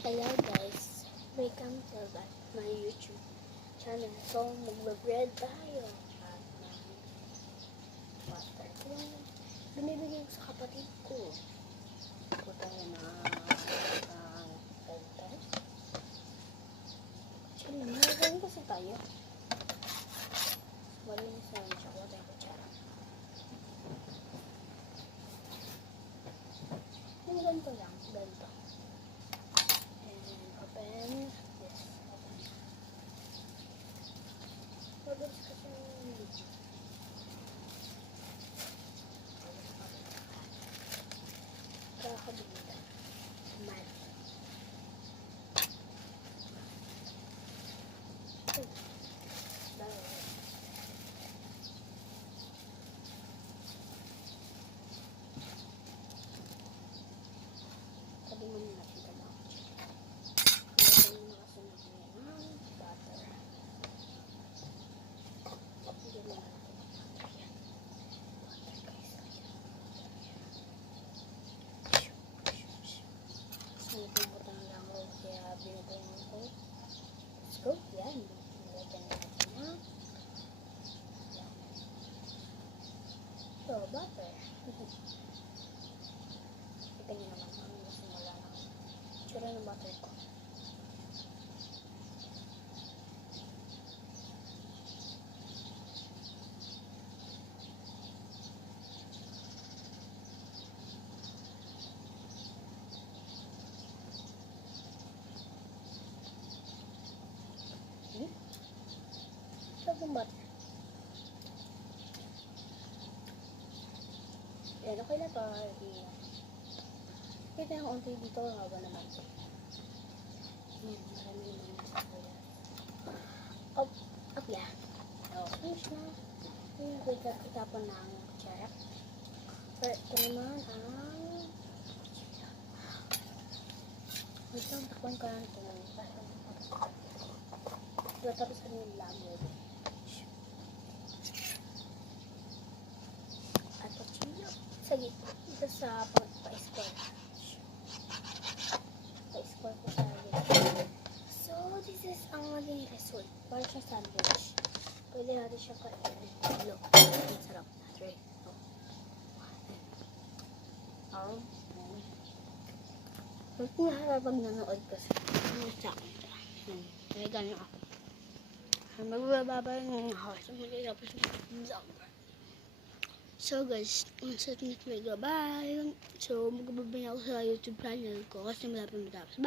Hello guys, welcome to my YouTube channel. So, magbe-bread tayo at ng butter. Ito yung binibigay ko sa kapatid ko. Ito tayo na butter. Actually, magagawin kasi tayo. Malinis na yun siya. Kuha tayo kutsara. Yung ganito lang. Ganito. Open this. Open. Mabilis kasi yung video. Kakabilita. Mad. Sabi mo nila kita na ako. Kaya mo nakasunod niya ng butter. Hindi mo natin butter yan. Butter guys. Sinipin lang ako kaya binigyan ko. Let's go. Yan. Nilagyan natin na. Yan. So, butter. Ito nyo naman. Ang gusto mo lang. Tsura ng butter ko. Sabong butter. Ayan, okay na to. Kita yung unti dito. Haba naman. Ayan, marami naman nasa kuya. Up yan. So, finish na. Ayan, itapon na ang kutsara. Pero ito naman ang wait lang, takpan ko lang ito. Tapos ano yung lamod. At kuchilyo. Sige, ito sa pa-square. Pa-square ko sa gilid. So, this is ang maging result. Para siya sandwich. Pwede natin siya kainin. Look, ang sarap na. Try. Huwag ko naharapag nanood kasi. Ano sa akin ito? May ganyan ako. Magbababa yung house. So guys, once at next, bye. So magbababa ako sa YouTube channel ko kasi malapit matapos.